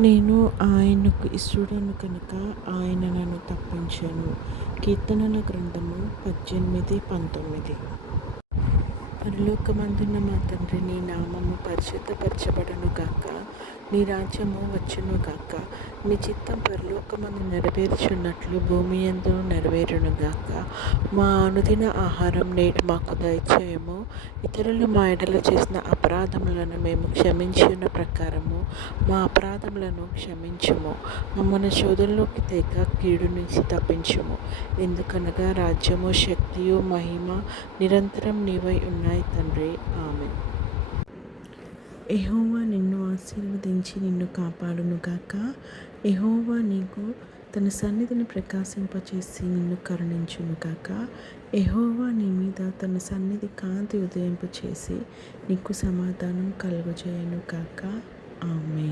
నేను ఆయనకు ఇష్టడను కనుక ఆయన నన్ను తప్పించాను. కీర్తనల గ్రంథము పద్దెనిమిది పంతొమ్మిది. పరలోకమందున్న మా తండ్రి నీ నామము పరిశుద్ధపరచబడను గాక నీ రాజ్యము వచ్చును గాక నీ చిత్తం పరలోకమందు నెరవేర్చున్నట్లు భూమి ఎందు నెరవేరును గాక. మా అనుదిన ఆహారం నేటి మాకు దయచేయము. ఇతరులు మా ఎడలు చేసిన అపరాధములను మేము క్షమించిన ప్రకారము మా అపరాధములను క్షమించుము. మమ్మల్ని శోధనలోకి తెగ కీడు నుంచి తప్పించుము. ఎందుకనగా రాజ్యము శక్తియు మహిమ నిరంతరం నీవై ఉన్నాయి తండ్రి. ఆమె ఎహోవా నిన్ను ఆశీర్వదించి నిన్ను కాపాడును గాక ఎహోవా నీకు తన సన్నిధిని ప్రకాశింపచేసి నిన్ను కరుణించును కాక. ఎహోవా నీ మీద తన సన్నిధి కాంతి ఉదయింపచేసి నీకు సమాధానం కలుగజేయను కాక. ఆమె